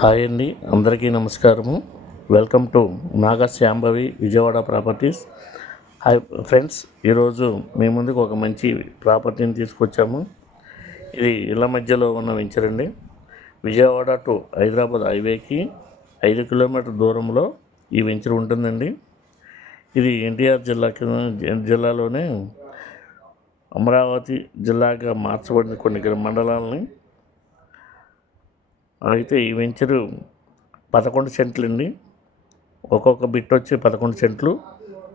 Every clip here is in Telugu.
హాయ్ అండి, అందరికీ నమస్కారము. Welcome to Naga Shambhavi Vijayawada properties. Hi friends, ఈరోజు మీ ముందుకు ఒక మంచి ప్రాపర్టీని తీసుకొచ్చాము. ఇది ఇళ్ళ మధ్యలో ఉన్న వెంచర్ అండి. విజయవాడ టు హైదరాబాద్ హైవేకి 5 కిలోమీటర్ దూరంలో ఈ వెంచర్ ఉంటుందండి. ఇది ఎన్టీఆర్ జిల్లాలోనే అమరావతి జిల్లాగా మార్చబడిన కొన్ని మండలాలని. అయితే ఈ వెంచరు 11 సెంట్లు అండి. ఒక్కొక్క బిట్ వచ్చి 11 సెంట్లు,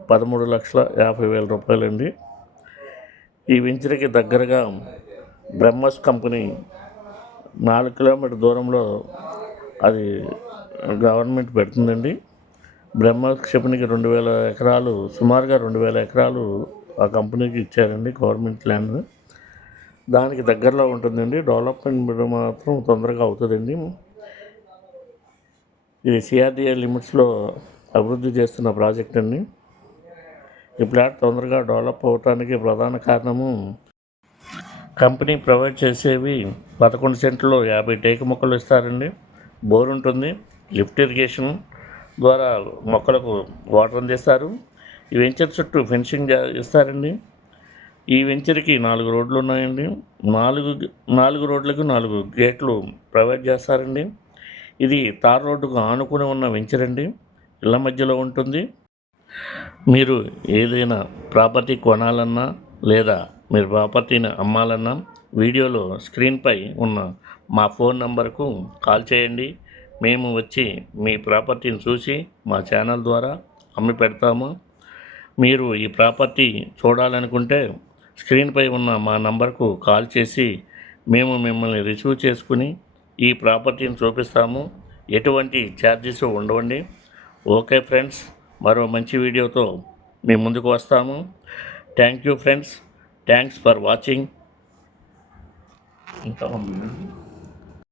13,50,000 రూపాయలండి. ఈ వెంచర్కి దగ్గరగా బ్రహ్మస్ కంపెనీ 4 కిలోమీటర్ దూరంలో అది గవర్నమెంట్ పెడుతుందండి. బ్రహ్మస్ కంపెనీకి 2,000 ఎకరాలు, సుమారుగా 2,000 ఎకరాలు ఆ కంపెనీకి ఇచ్చారండి గవర్నమెంట్ ల్యాండ్. దానికి దగ్గరలో ఉంటుందండి. డెవలప్మెంట్ మాత్రం తొందరగా అవుతుందండి. ఇది సిఆర్డిఏ లిమిట్స్లో అభివృద్ధి చేస్తున్న ప్రాజెక్ట్ అండి. ఈ ప్లాట్ తొందరగా డెవలప్ అవడానికి ప్రధాన కారణము కంపెనీ ప్రొవైడ్ చేసేవి 11 సెంట్లో 50 టేకు మొక్కలు ఇస్తారండి. బోర్ ఉంటుంది. లిఫ్ట్ ఇరిగేషన్ ద్వారా మొక్కలకు వాటర్ అందిస్తారు. ఈ వెంచర్ చుట్టూ ఫెన్సింగ్ ఇస్తారండి. ఈ వెంచర్కి 4 రోడ్లు ఉన్నాయండి. 4 రోడ్లకు 4 గేట్లు ప్రొవైడ్ చేస్తారండి. ఇది తార్ రోడ్డుకు ఆనుకుని ఉన్న వెంచర్ అండి. ఇళ్ళ మధ్యలో ఉంటుంది. మీరు ఏదైనా ప్రాపర్టీ కొనాలన్నా లేదా మీరు ప్రాపర్టీని అమ్మాలన్నా వీడియోలో స్క్రీన్పై ఉన్న మా ఫోన్ నంబర్కు కాల్ చేయండి. మేము వచ్చి మీ ప్రాపర్టీని చూసి మా ఛానల్ ద్వారా అమ్మి పెడతాము. మీరు ఈ ప్రాపర్టీ చూడాలనుకుంటే స్క్రీన్పై ఉన్న మా నంబర్కు కాల్ చేసి మేము మిమ్మల్ని రిసీవ్ చేసుకుని ఈ ప్రాపర్టీని చూపిస్తాము. ఎటువంటి ఛార్జెస్ ఉండవండి. ఓకే ఫ్రెండ్స్, మరో మంచి వీడియోతో మీ ముందుకు వస్తాము. Thank you friends. Thanks for watching. ఇంకా